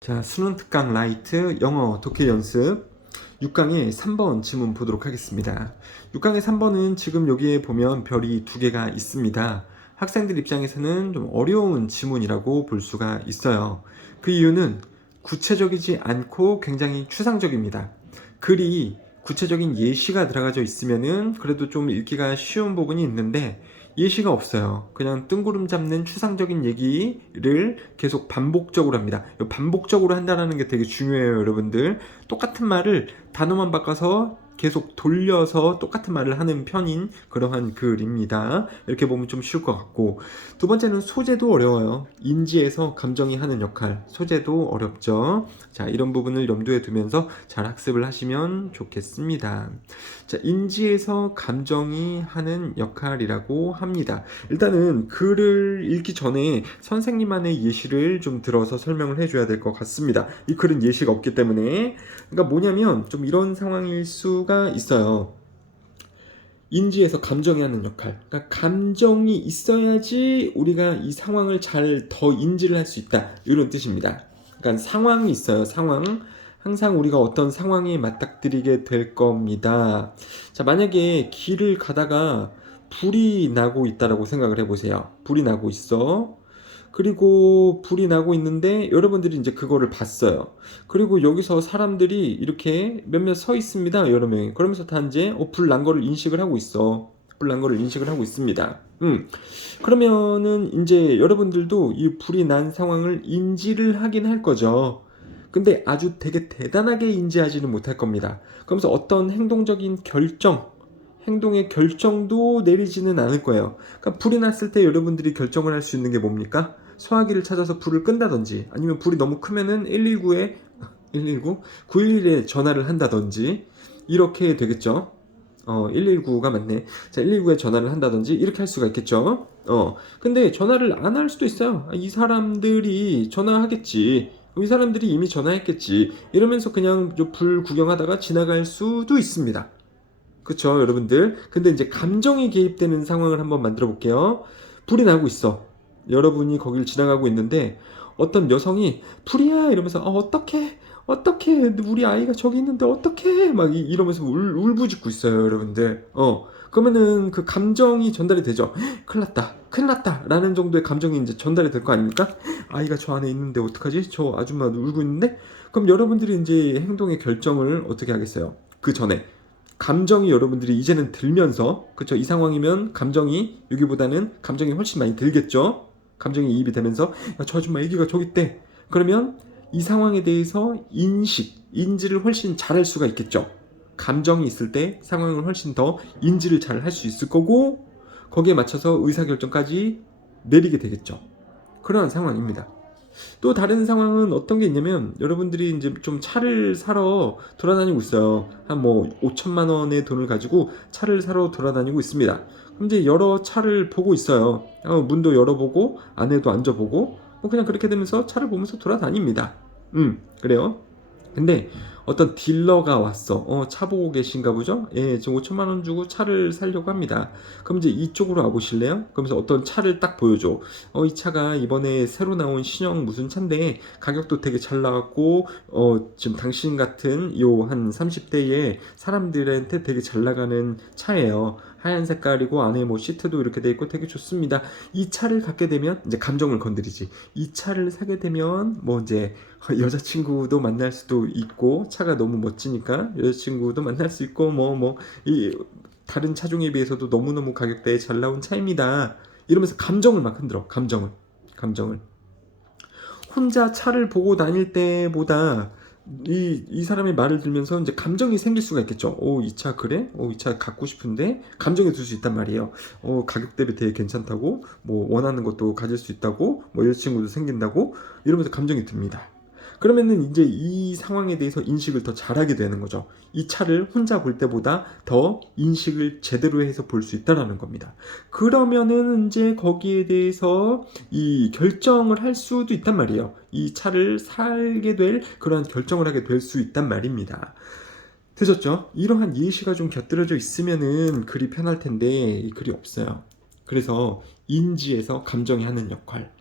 자, 수능 특강 라이트 영어 독해 연습 6강의 3번 지문 보도록 하겠습니다. 6강의 3번은 지금 여기에 보면 별이 두 개가 있습니다. 학생들 입장에서는 좀 어려운 지문이라고 볼 수가 있어요. 그 이유는 구체적이지 않고 굉장히 추상적입니다. 글이 구체적인 예시가 들어가져 있으면은 그래도 좀 읽기가 쉬운 부분이 있는데 예시가 없어요. 그냥 뜬구름 잡는 추상적인 얘기를 계속 반복적으로 합니다. 반복적으로 한다는 게 되게 중요해요, 여러분들. 똑같은 말을 단어만 바꿔서 계속 돌려서 똑같은 말을 하는 편인 그러한 글입니다. 이렇게 보면 좀 쉬울 것 같고, 두 번째는 소재도 어려워요. 인지에서 감정이 하는 역할, 소재도 어렵죠. 자, 이런 부분을 염두에 두면서 잘 학습을 하시면 좋겠습니다. 자, 인지에서 감정이 하는 역할이라고 합니다. 일단은 글을 읽기 전에 선생님만의 예시를 좀 들어서 설명을 해줘야 될 것 같습니다. 이 글은 예시가 없기 때문에. 그러니까 뭐냐면 좀 이런 상황일 수가 있어요. 인지에서 감정이 하는 역할. 그러니까 감정이 있어야지 우리가 이 상황을 잘 더 인지를 할 수 있다. 이런 뜻입니다. 그러니까 상황이 있어요. 상황. 항상 우리가 어떤 상황에 맞닥뜨리게 될 겁니다. 자, 만약에 길을 가다가 불이 나고 있다라고 생각을 해보세요. 불이 나고 있어. 그리고 불이 나고 있는데 여러분들이 이제 그거를 봤어요. 그리고 여기서 사람들이 이렇게 몇몇 서 있습니다. 여러 명이. 그러면서 다 이제 불 난 거를 인식을 하고 있어. 불 난 거를 인식을 하고 있습니다. 그러면은 이제 여러분들도 이 불이 난 상황을 인지를 하긴 할 거죠. 근데 아주 되게 대단하게 인지하지는 못할 겁니다. 그러면서 어떤 행동적인 결정, 행동의 결정도 내리지는 않을 거예요. 그러니까 불이 났을 때 여러분들이 결정을 할 수 있는 게 뭡니까? 소화기를 찾아서 불을 끈다든지, 아니면 불이 너무 크면은 911에 전화를 한다든지, 이렇게 되겠죠. 119가 맞네. 자, 119에 전화를 한다든지 이렇게 할 수가 있겠죠. 근데 전화를 안 할 수도 있어요. 이 사람들이 전화하겠지. 이 사람들이 이미 전화했겠지. 이러면서 그냥 불 구경하다가 지나갈 수도 있습니다. 그쵸, 여러분들. 근데 이제 감정이 개입되는 상황을 한번 만들어 볼게요. 불이 나고 있어. 여러분이 거길 지나가고 있는데 어떤 여성이 불이야 이러면서 어떡해 어떡해 우리 아이가 저기 있는데 어떡해 막 이러면서 울부짖고 있어요, 여러분들. 그러면은 그 감정이 전달이 되죠. 큰일 났다 큰일 났다 라는 정도의 감정이 이제 전달이 될 거 아닙니까? 아이가 저 안에 있는데 어떡하지? 저 아줌마 울고 있는데? 그럼 여러분들이 이제 행동의 결정을 어떻게 하겠어요? 그 전에 감정이 여러분들이 이제는 들면서, 그쵸, 이 상황이면 감정이 여기보다는 감정이 훨씬 많이 들겠죠. 감정이 이입이 되면서 저 아줌마 애기가 저기 있대. 그러면 이 상황에 대해서 인지를 훨씬 잘할 수가 있겠죠. 감정이 있을 때 상황을 훨씬 더 인지를 잘 할 수 있을 거고, 거기에 맞춰서 의사결정까지 내리게 되겠죠. 그러한 상황입니다. 또 다른 상황은 어떤 게 있냐면, 여러분들이 이제 좀 차를 사러 돌아다니고 있어요. 한 뭐 5천만 원의 돈을 가지고 차를 사러 돌아다니고 있습니다. 그럼 이제 여러 차를 보고 있어요. 문도 열어보고 안에도 앉아보고 뭐 그냥 그렇게 되면서 차를 보면서 돌아다닙니다. 그래요. 근데 어떤 딜러가 왔어. 차 보고 계신가 보죠? 예, 지금 5천만 원 주고 차를 사려고 합니다. 그럼 이제 이쪽으로 와보실래요? 그러면서 어떤 차를 딱 보여줘. 이 차가 이번에 새로 나온 신형 무슨 차인데 가격도 되게 잘 나왔고, 지금 당신 같은 요 한 30대의 사람들한테 되게 잘 나가는 차예요. 하얀 색깔이고 안에 뭐 시트도 이렇게 돼 있고 되게 좋습니다. 이 차를 갖게 되면 이제 감정을 건드리지. 이 차를 사게 되면 뭐 이제 여자친구도 만날 수도 있고, 차가 너무 멋지니까 여자친구도 만날 수 있고, 이 다른 차종에 비해서도 너무너무 가격대에 잘 나온 차입니다. 이러면서 감정을 막 흔들어. 감정을. 혼자 차를 보고 다닐 때보다 이 사람의 말을 들면서 이제 감정이 생길 수가 있겠죠. 이 차 그래? 이 차 갖고 싶은데? 감정이 들 수 있단 말이에요. 가격 대비 되게 괜찮다고? 뭐 원하는 것도 가질 수 있다고? 뭐 여자친구도 생긴다고? 이러면서 감정이 듭니다. 그러면은 이제 이 상황에 대해서 인식을 더 잘하게 되는 거죠. 이 차를 혼자 볼 때보다 더 인식을 제대로 해서 볼 수 있다라는 겁니다. 그러면은 이제 거기에 대해서 이 결정을 할 수도 있단 말이에요. 이 차를 살게 될 그런 결정을 하게 될 수 있단 말입니다. 되셨죠? 이러한 예시가 좀 곁들여져 있으면은 글이 편할 텐데 이 글이 없어요. 그래서 인지에서 감정이 하는 역할.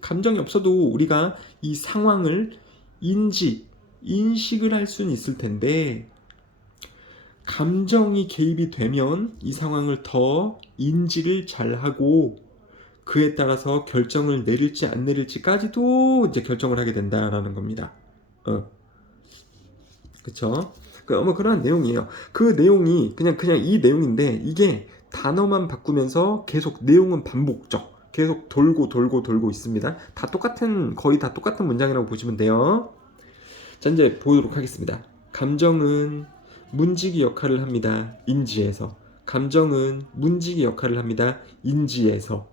감정이 없어도 우리가 이 상황을 인식을 할 수는 있을 텐데, 감정이 개입이 되면 이 상황을 더 인지를 잘하고 그에 따라서 결정을 내릴지 안 내릴지까지도 이제 결정을 하게 된다라는 겁니다. 그쵸? 그런 내용이에요. 그 내용이 그냥 이 내용인데, 이게 단어만 바꾸면서 계속 내용은 반복적. 계속 돌고 있습니다. 거의 다 똑같은 문장이라고 보시면 돼요. 자, 이제 보도록 하겠습니다. 감정은 문지기 역할을 합니다. 인지에서. 감정은 문지기 역할을 합니다. 인지에서.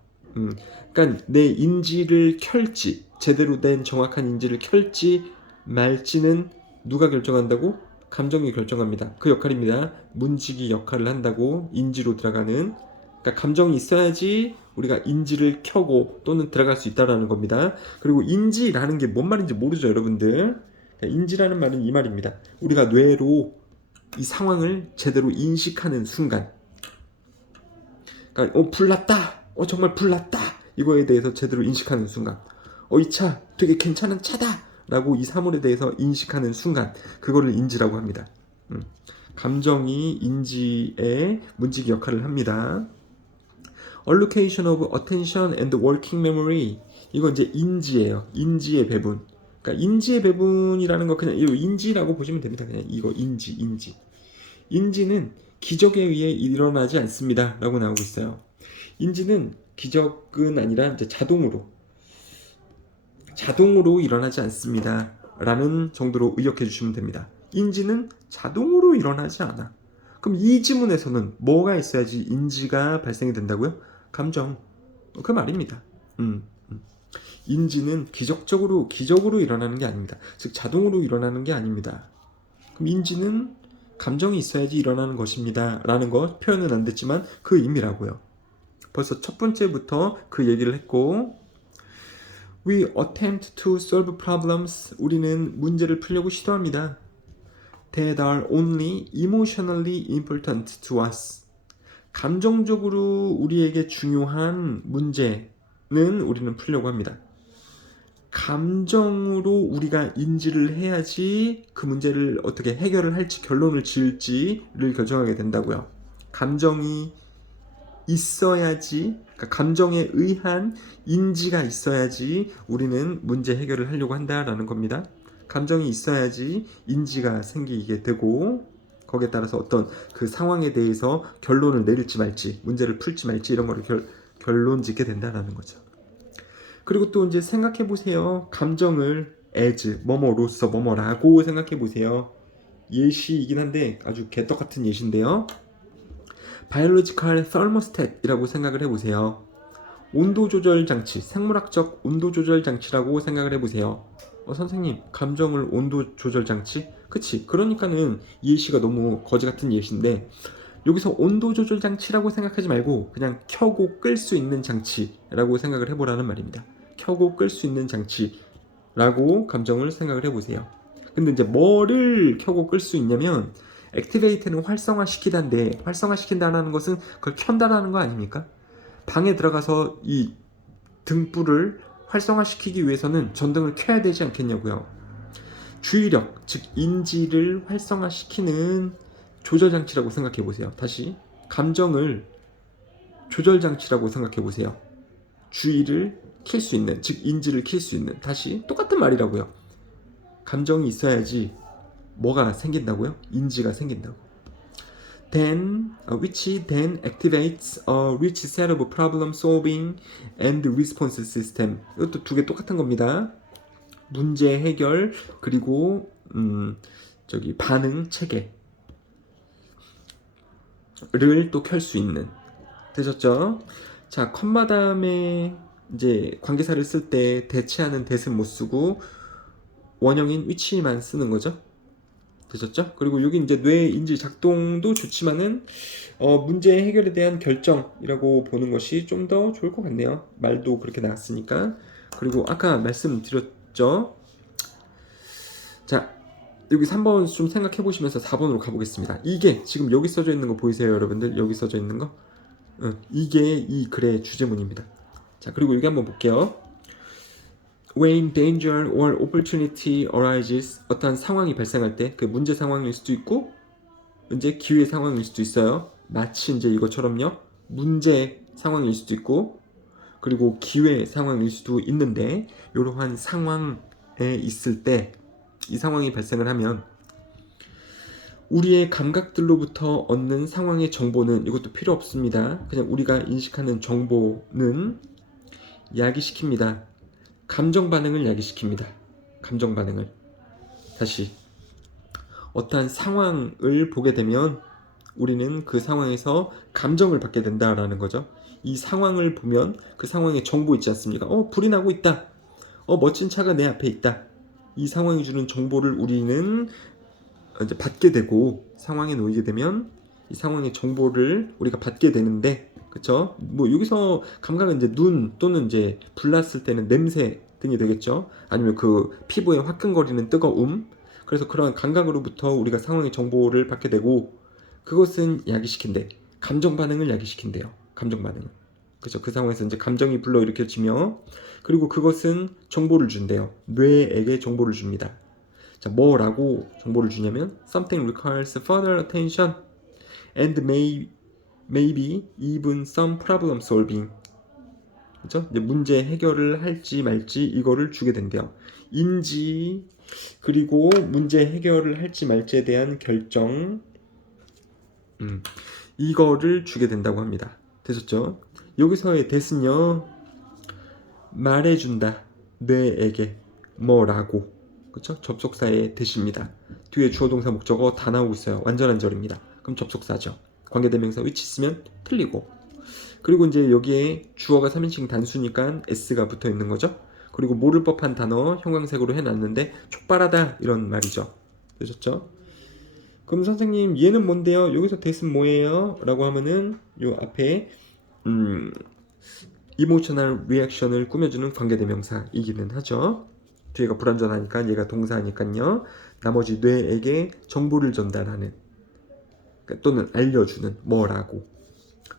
그러니까 내 인지를 켤지, 제대로 된 정확한 인지를 켤지 말지는 누가 결정한다고? 감정이 결정합니다. 그 역할입니다. 문지기 역할을 한다고, 인지로 들어가는. 그러니까 감정이 있어야지 우리가 인지를 켜고 또는 들어갈 수 있다는 겁니다. 그리고 인지라는 게 뭔 말인지 모르죠, 여러분들. 인지라는 말은 이 말입니다. 우리가 뇌로 이 상황을 제대로 인식하는 순간, 그러니까 불났다, 정말 불났다, 이거에 대해서 제대로 인식하는 순간, 이 차 되게 괜찮은 차다 라고 이 사물에 대해서 인식하는 순간, 그거를 인지라고 합니다. 감정이 인지의 문지기 역할을 합니다. Allocation of attention and working memory, 이거 이제 인지예요. 인지의 배분. 그러니까 인지의 배분이라는 거 그냥 인지라고 보시면 됩니다. 그냥 이거 인지. 인지는 기적에 의해 일어나지 않습니다 라고 나오고 있어요. 인지는 기적은 아니라 이제 자동으로 일어나지 않습니다 라는 정도로 의역해 주시면 됩니다. 인지는 자동으로 일어나지 않아. 그럼 이 지문에서는 뭐가 있어야지 인지가 발생이 된다고요? 감정. 그 말입니다. 인지는 기적으로 일어나는 게 아닙니다. 즉 자동으로 일어나는 게 아닙니다. 그럼 인지는 감정이 있어야지 일어나는 것입니다 라는 거 표현은 안 됐지만 그 의미라고요. 벌써 첫 번째부터 그 얘기를 했고, We attempt to solve problems, 우리는 문제를 풀려고 시도합니다. That are only emotionally important to us, 감정적으로 우리에게 중요한 문제는 우리는 풀려고 합니다. 감정으로 우리가 인지를 해야지 그 문제를 어떻게 해결을 할지, 결론을 지을지를 결정하게 된다고요. 감정이 있어야지, 그러니까 감정에 의한 인지가 있어야지 우리는 문제 해결을 하려고 한다라는 겁니다. 감정이 있어야지 인지가 생기게 되고, 거기에 따라서 어떤 그 상황에 대해서 결론을 내릴지 말지, 문제를 풀지 말지, 이런 거를 결론 짓게 된다라는 거죠. 그리고 또 이제 생각해 보세요. 감정을 as, 뭐뭐로서, 뭐뭐라고 생각해 보세요. 예시이긴 한데 아주 개떡 같은 예시인데요. Biological thermostat이라고 생각을 해보세요. 온도 조절 장치, 생물학적 온도 조절 장치라고 생각을 해보세요. 선생님, 감정을 온도 조절 장치? 그치? 그러니까는 예시가 너무 거지 같은 예시인데, 여기서 온도 조절 장치라고 생각하지 말고 그냥 켜고 끌 수 있는 장치라고 생각을 해보라는 말입니다. 켜고 끌 수 있는 장치라고 감정을 생각을 해보세요. 근데 이제 뭐를 켜고 끌 수 있냐면, 액티베이트는 활성화시키다인데, 활성화시킨다는 것은 그걸 켠다라는 거 아닙니까? 방에 들어가서 이 등불을 활성화시키기 위해서는 전등을 켜야 되지 않겠냐고요. 주의력, 즉 인지를 활성화시키는 조절장치라고 생각해 보세요. 다시, 감정을 조절장치라고 생각해 보세요. 주의를 킬 수 있는, 즉 인지를 킬 수 있는. 다시 똑같은 말이라고요. 감정이 있어야지 뭐가 생긴다고요? 인지가 생긴다고. which then activates a rich set of problem solving and response system. 이것도 두 개 똑같은 겁니다. 문제 해결, 그리고 반응 체계를 또 켤 수 있는. 되셨죠? 자, 컴마 다음에 이제 관계사를 쓸 때 대체하는 that은 못 쓰고 원형인 which만 쓰는 거죠. 되셨죠? 그리고 여기 이제 뇌 인지 작동도 좋지만은 문제 해결에 대한 결정이라고 보는 것이 좀 더 좋을 것 같네요. 말도 그렇게 나왔으니까. 그리고 아까 말씀드렸죠. 자, 여기 3번 좀 생각해 보시면서 4번으로 가보겠습니다. 이게 지금 여기 써져 있는 거 보이세요, 여러분들? 여기 써져 있는 거? 이게 이 글의 주제문입니다. 자, 그리고 여기 한번 볼게요. When danger or opportunity arises, 어떤 상황이 발생할 때 그 문제 상황일 수도 있고 이제 기회 상황일 수도 있어요. 마치 이제 이것처럼요. 문제 상황일 수도 있고 그리고 기회 상황일 수도 있는데 이러한 상황에 있을 때 이 상황이 발생을 하면 우리의 감각들로부터 얻는 상황의 정보는 이것도 필요 없습니다. 그냥 우리가 인식하는 정보는 야기시킵니다. 감정 반응을 야기시킵니다. 감정 반응을. 다시 어떠한 상황을 보게 되면 우리는 그 상황에서 감정을 받게 된다라는 거죠. 이 상황을 보면 그 상황에 정보 있지 않습니까? 불이 나고 있다. 멋진 차가 내 앞에 있다. 이 상황이 주는 정보를 우리는 이제 받게 되고 상황에 놓이게 되면 이 상황의 정보를 우리가 받게 되는데, 그쵸? 뭐 여기서 감각은 이제 눈 또는 이제 불났을 때는 냄새 등이 되겠죠. 아니면 그 피부에 화끈거리는 뜨거움. 그래서 그런 감각으로부터 우리가 상황의 정보를 받게 되고 그것은 야기시킨대. 감정 반응을 야기시킨대요. 감정 반응을. 그죠? 그 상황에서 이제 감정이 불러일으켜지며 그리고 그것은 정보를 준대요. 뇌에게 정보를 줍니다. 자, 뭐라고 정보를 주냐면 something requires further attention and maybe even some problem solving. 그죠? 이제 문제 해결을 할지 말지 이거를 주게 된대요. 인지 그리고 문제 해결을 할지 말지에 대한 결정 이거를 주게 된다고 합니다. 되셨죠? 여기서의 that은요 말해준다 뇌에게 뭐라고. 그쵸? 접속사의 that입니다. 뒤에 주어 동사 목적어 다 나오고 있어요. 완전한 절입니다. 그럼 접속사죠. 관계대명사 위치 있으면 틀리고 그리고 이제 여기에 주어가 3인칭 단수니까 s가 붙어 있는 거죠. 그리고 모를 법한 단어 형광색으로 해놨는데 촉발하다 이런 말이죠. 되셨죠? 그럼 선생님 얘는 뭔데요? 여기서 that은 뭐예요? 라고 하면은 요 앞에 이모셔널 리액션을 꾸며주는 관계대명사이기는 하죠. 뒤에가 불완전하니까 얘가 동사니까요. 나머지 뇌에게 정보를 전달하는 또는 알려주는 뭐라고.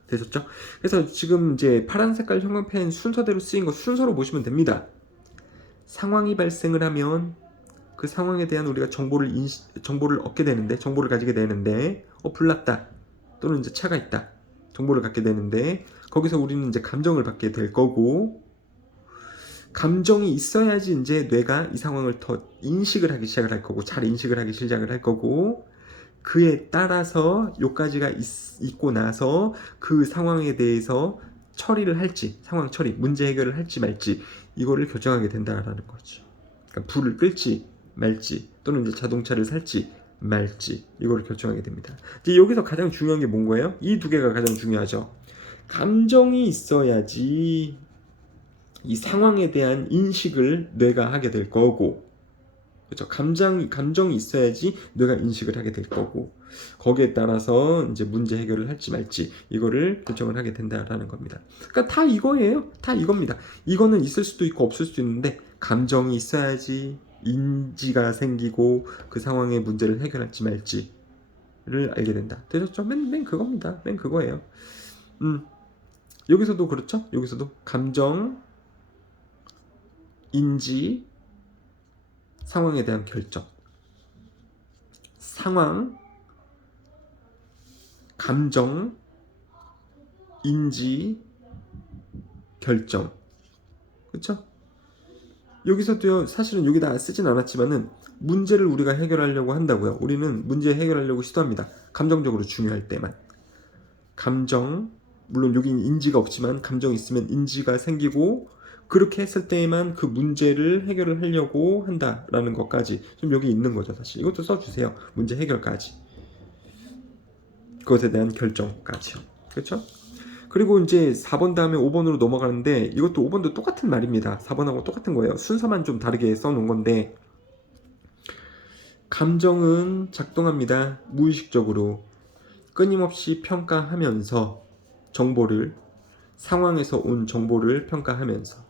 되셨죠? 그래서 지금 이제 파란 색깔 형광펜 순서대로 쓰인 거 순서로 보시면 됩니다. 상황이 발생을 하면 그 상황에 대한 우리가 정보를 얻게 되는데 정보를 가지게 되는데 불났다 또는 이제 차가 있다 정보를 갖게 되는데 거기서 우리는 이제 감정을 받게 될 거고 감정이 있어야지 이제 뇌가 이 상황을 더 인식을 하기 시작을 할 거고 잘 인식을 하기 시작을 할 거고 그에 따라서 요까지가 있고 나서 그 상황에 대해서 처리를 할지 상황 처리 문제 해결을 할지 말지 이거를 결정하게 된다라는 거죠. 그러니까 불을 끌지 말지 또는 이제 자동차를 살지 말지 이거를 결정하게 됩니다. 이제 여기서 가장 중요한 게 뭔 거예요? 이 두 개가 가장 중요하죠. 감정이 있어야지 이 상황에 대한 인식을 뇌가 하게 될 거고, 그렇죠? 감정이 있어야지 뇌가 인식을 하게 될 거고, 거기에 따라서 이제 문제 해결을 할지 말지 이거를 결정을 하게 된다라는 겁니다. 그러니까 다 이거예요. 다 이겁니다. 이거는 있을 수도 있고 없을 수도 있는데 감정이 있어야지 인지가 생기고 그 상황의 문제를 해결할지 말지를 알게 된다. 되셨죠? 맨 그겁니다. 맨 그거예요. 여기서도 그렇죠? 여기서도 감정, 인지, 상황에 대한 결정. 상황, 감정, 인지, 결정. 그렇죠? 여기서도요, 사실은 여기다 쓰진 않았지만은 문제를 우리가 해결하려고 한다고요. 우리는 문제 해결하려고 시도합니다. 감정적으로 중요할 때만. 감정, 물론 여기는 인지가 없지만 감정이 있으면 인지가 생기고 그렇게 했을 때에만 그 문제를 해결을 하려고 한다라는 것까지 좀 여기 있는 거죠. 사실 이것도 써주세요. 문제 해결까지 그것에 대한 결정까지요. 그렇죠? 그리고 이제 4번 다음에 5번으로 넘어가는데 이것도 5번도 똑같은 말입니다. 4번하고 똑같은 거예요. 순서만 좀 다르게 써놓은 건데 감정은 작동합니다. 무의식적으로 끊임없이 평가하면서 정보를 상황에서 온 정보를 평가하면서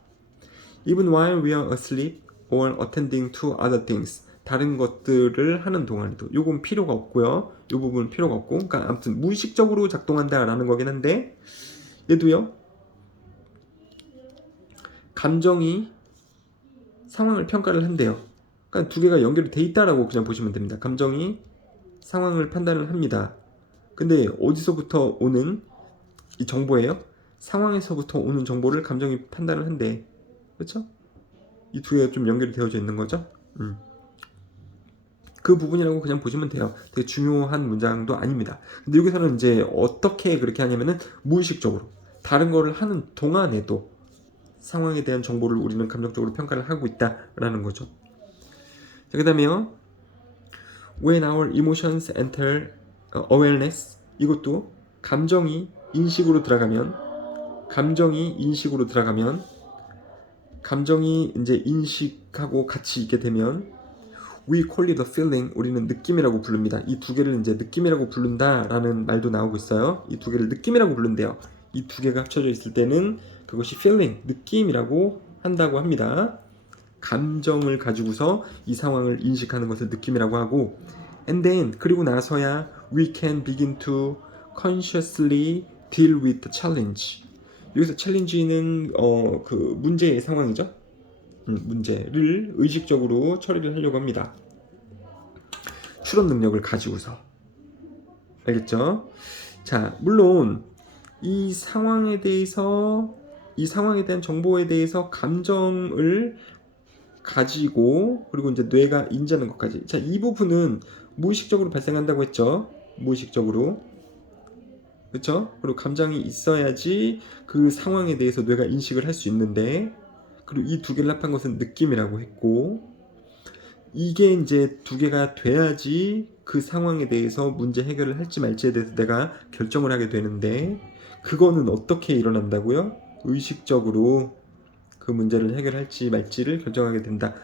even while we are asleep or attending to other things 다른 것들을 하는 동안에도 요건 필요가 없고요. 요 부분은 필요가 없고 그러니까 아무튼 무의식적으로 작동한다라는 거긴 한데 얘도요. 감정이 상황을 평가를 한대요. 그러니까 두 개가 연결이 돼 있다라고 그냥 보시면 됩니다. 감정이 상황을 판단을 합니다. 근데 어디서부터 오는 이 정보예요? 상황에서부터 오는 정보를 감정이 판단을 한대. 그렇죠? 이 두 개가 좀 연결이 되어져 있는 거죠. 그 부분이라고 그냥 보시면 돼요. 되게 중요한 문장도 아닙니다. 근데 여기서는 이제 어떻게 그렇게 하냐면은 무의식적으로 다른 거를 하는 동안에도 상황에 대한 정보를 우리는 감정적으로 평가를 하고 있다라는 거죠. 자, 그다음에요. When our emotions enter awareness, 이것도 감정이 인식으로 들어가면 감정이 이제 인식하고 같이 있게 되면 we call it a feeling, 우리는 느낌이라고 부릅니다. 이 두 개를 이제 느낌이라고 부른다라는 말도 나오고 있어요. 이 두 개를 느낌이라고 부른대요. 이 두 개가 합쳐져 있을 때는 그것이 feeling, 느낌이라고 한다고 합니다. 감정을 가지고서 이 상황을 인식하는 것을 느낌이라고 하고, and then 그리고 나서야 we can begin to consciously deal with the challenge. 여기서 challenge는 그 문제의 상황이죠. 문제를 의식적으로 처리를 하려고 합니다. 추론 능력을 가지고서. 알겠죠? 자, 물론 이 상황에 대한 정보에 대해서 감정을 가지고 그리고 이제 뇌가 인지하는 것까지. 자, 이 부분은 무의식적으로 발생한다고 했죠. 무의식적으로. 그렇죠? 그리고 감정이 있어야지 그 상황에 대해서 뇌가 인식을 할 수 있는데, 그리고 이 두 개를 합한 것은 느낌이라고 했고, 이게 이제 두 개가 돼야지 그 상황에 대해서 문제 해결을 할지 말지에 대해서 내가 결정을 하게 되는데, 그거는 어떻게 일어난다고요? 의식적으로 그 문제를 해결할지 말지를 결정하게 된다.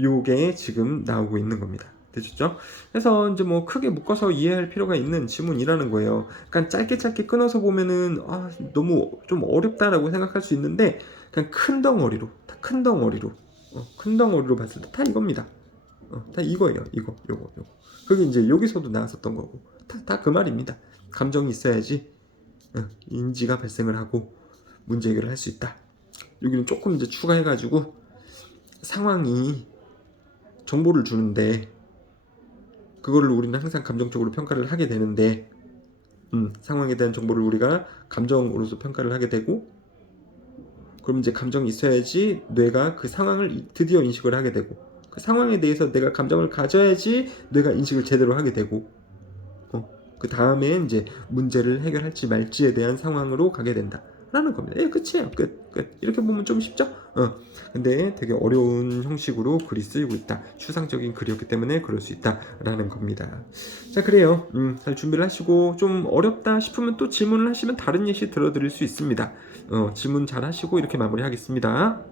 요게 지금 나오고 있는 겁니다. 되셨죠? 그래서 이제 뭐 크게 묶어서 이해할 필요가 있는 지문이라는 거예요. 그러니까 짧게 끊어서 보면은 너무 좀 어렵다라고 생각할 수 있는데, 그냥 큰 덩어리로 큰 덩어리로 봤을 때 다 이겁니다. 다 이거예요. 요거. 그게 이제 여기서도 나왔었던 거고, 다 그 말입니다. 감정이 있어야지 인지가 발생을 하고 문제 해결을 할 수 있다. 여기는 조금 이제 추가해가지고 상황이 정보를 주는데 그거를 우리는 항상 감정적으로 평가를 하게 되는데, 상황에 대한 정보를 우리가 감정으로서 평가를 하게 되고, 그럼 이제 감정이 있어야지 뇌가 그 상황을 드디어 인식을 하게 되고, 그 상황에 대해서 내가 감정을 가져야지 뇌가 인식을 제대로 하게 되고, 그 다음에 이제 문제를 해결할지 말지에 대한 상황으로 가게 된다 라는 겁니다. 끝이에요. 끝. 이렇게 보면 좀 쉽죠? 근데 되게 어려운 형식으로 글이 쓰이고 있다. 추상적인 글이었기 때문에 그럴 수 있다라는 겁니다. 자, 그래요. 잘 준비를 하시고, 좀 어렵다 싶으면 또 질문을 하시면 다른 예시 들어드릴 수 있습니다. 질문 잘 하시고 이렇게 마무리하겠습니다.